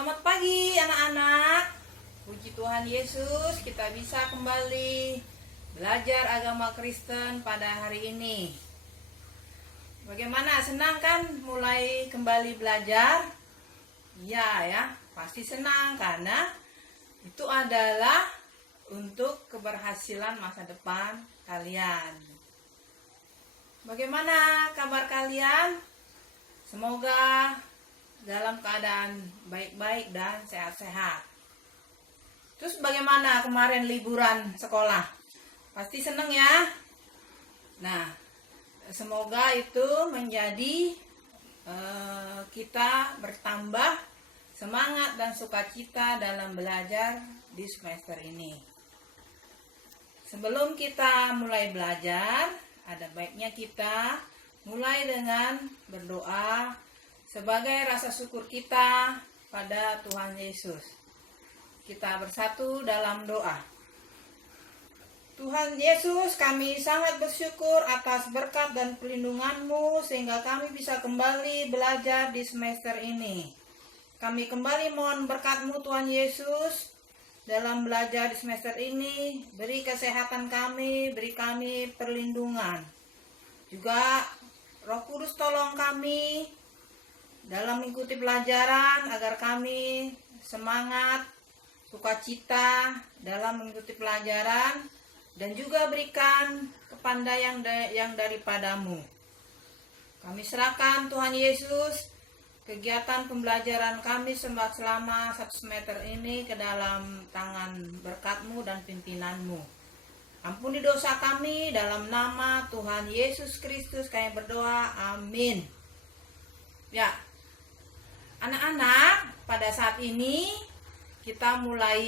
Selamat pagi anak-anak. Puji Tuhan Yesus, kita bisa kembali belajar agama Kristen pada hari ini. Bagaimana, senang kan mulai kembali belajar? Ya, pasti senang karena itu adalah untuk keberhasilan masa depan kalian. Bagaimana kabar kalian? Semoga dalam keadaan baik-baik dan sehat-sehat. Terus bagaimana kemarin liburan sekolah? Pasti seneng ya. Nah, semoga itu menjadi kita bertambah semangat dan sukacita dalam belajar di semester ini. Sebelum kita mulai belajar, ada baiknya kita mulai dengan berdoa sebagai rasa syukur kita pada Tuhan Yesus. Kita bersatu dalam doa. Tuhan Yesus, kami sangat bersyukur atas berkat dan perlindungan-Mu sehingga kami bisa kembali belajar di semester ini. Kami kembali mohon berkat-Mu Tuhan Yesus dalam belajar di semester ini. Beri kesehatan kami, beri kami perlindungan. Juga Roh Kudus tolong kami dalam mengikuti pelajaran agar kami semangat, sukacita dalam mengikuti pelajaran dan juga berikan kepandaian yang daripada-Mu. Kami serahkan Tuhan Yesus kegiatan pembelajaran kami selama 1 semester ini ke dalam tangan berkat-Mu dan pimpinan-Mu. Ampuni dosa kami dalam nama Tuhan Yesus Kristus kami berdoa, amin. Ya, anak-anak, pada saat ini kita mulai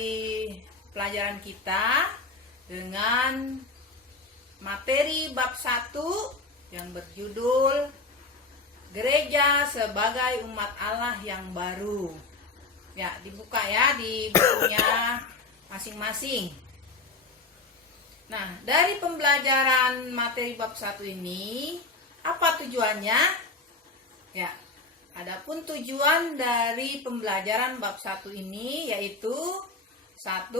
pelajaran kita dengan materi bab 1 yang berjudul Gereja sebagai umat Allah yang baru. Ya, dibuka ya di bukunya masing-masing. Nah, dari pembelajaran materi bab 1 ini, apa tujuannya? Ya, adapun tujuan dari pembelajaran bab 1 ini yaitu 1.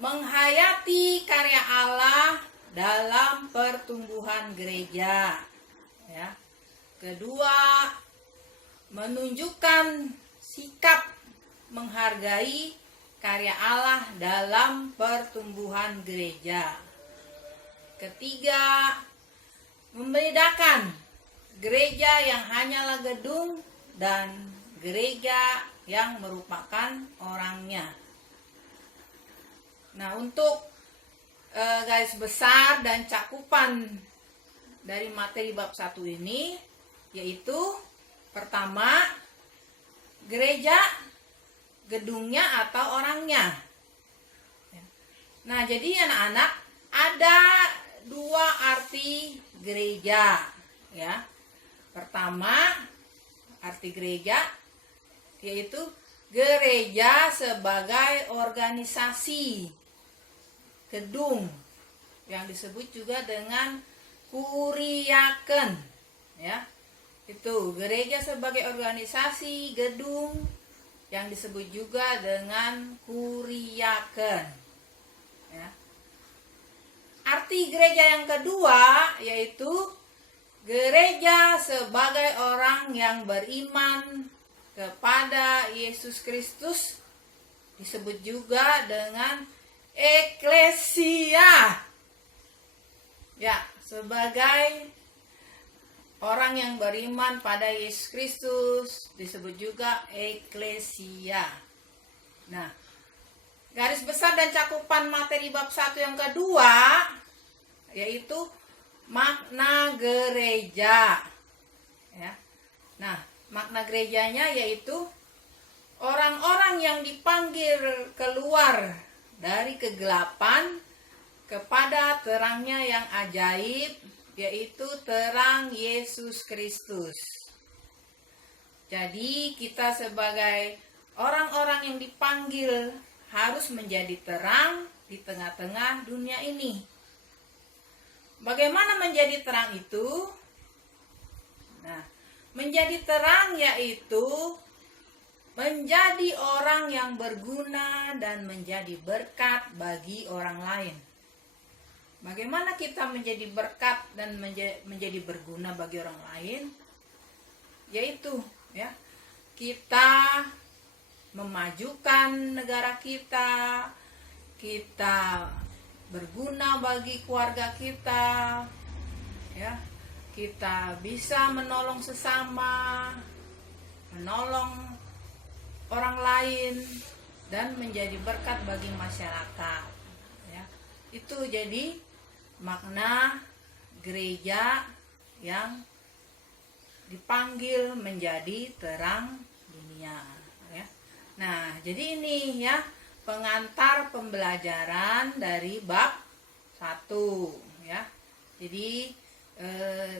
Menghayati karya Allah dalam pertumbuhan gereja. Ya. 2. Menunjukkan sikap menghargai karya Allah dalam pertumbuhan gereja. 3. Membedakan gereja yang hanyalah gedung dan gereja yang merupakan orangnya. Nah, untuk garis besar dan cakupan dari materi bab 1 ini yaitu pertama, gereja, gedungnya atau orangnya. Nah, jadi anak-anak ada 2 arti gereja, ya. Pertama, arti gereja yaitu gereja sebagai organisasi, gedung yang disebut juga dengan kuriaken, ya. Itu gereja sebagai organisasi, gedung yang disebut juga dengan kuriaken, ya. Arti gereja yang kedua yaitu gereja sebagai orang yang beriman kepada Yesus Kristus, disebut juga dengan eklesia. Ya, sebagai orang yang beriman pada Yesus Kristus disebut juga eklesia. Nah, garis besar dan cakupan materi bab 1 yang kedua yaitu makna gereja. Ya. Nah, makna gerejanya yaitu orang-orang yang dipanggil keluar dari kegelapan kepada terangnya yang ajaib, yaitu terang Yesus Kristus. Jadi kita sebagai orang-orang yang dipanggil harus menjadi terang di tengah-tengah dunia ini. Bagaimana menjadi terang itu? Nah, menjadi terang yaitu menjadi orang yang berguna dan menjadi berkat bagi orang lain. Bagaimana kita menjadi berkat dan menjadi berguna bagi orang lain? Yaitu ya, kita memajukan negara kita, kita berguna bagi keluarga kita, ya, kita bisa menolong sesama, menolong orang lain, dan menjadi berkat bagi masyarakat. Ya, itu jadi makna gereja yang dipanggil menjadi terang dunia. Ya. Nah, jadi ini ya pengantar pembelajaran dari bab 1 ya. Jadi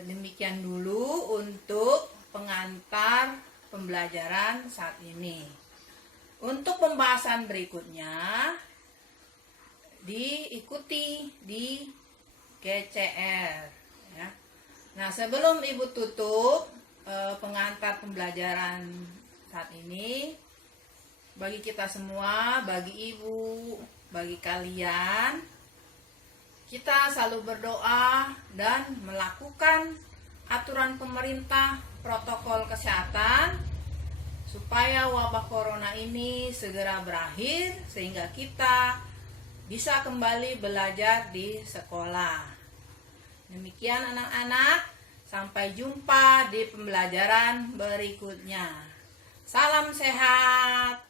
demikian dulu untuk pengantar pembelajaran saat ini. Untuk pembahasan berikutnya diikuti di GCR ya. Nah, sebelum Ibu tutup pengantar pembelajaran saat ini, bagi kita semua, bagi Ibu, bagi kalian, kita selalu berdoa dan melakukan aturan pemerintah, protokol kesehatan, supaya wabah corona ini segera berakhir sehingga kita bisa kembali belajar di sekolah. Demikian anak-anak, sampai jumpa di pembelajaran berikutnya. Salam sehat.